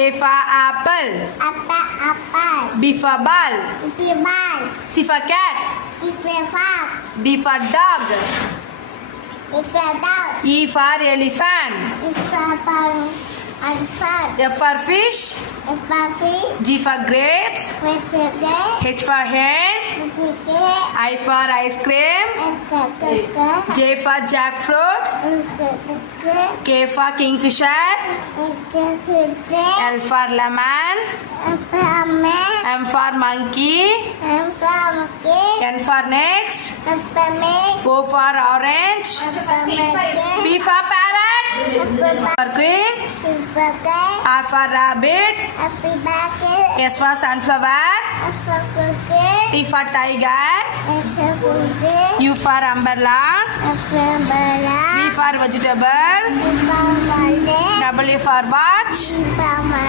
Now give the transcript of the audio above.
A for apple. Apple. B for ball. Ball. C for cat. Frog. D for dog. Dog. E for elephant. Elephant. F for fish. Fish. G for grapes. H for hen. I for ice cream. J for jackfruit. K for kingfisher. L for lemon. M for monkey. N for next. O for orange. P for parrot. For queen. R for rabbit. S for sunflower. T for tiger. U for umbrella. V for vegetable. W for watch.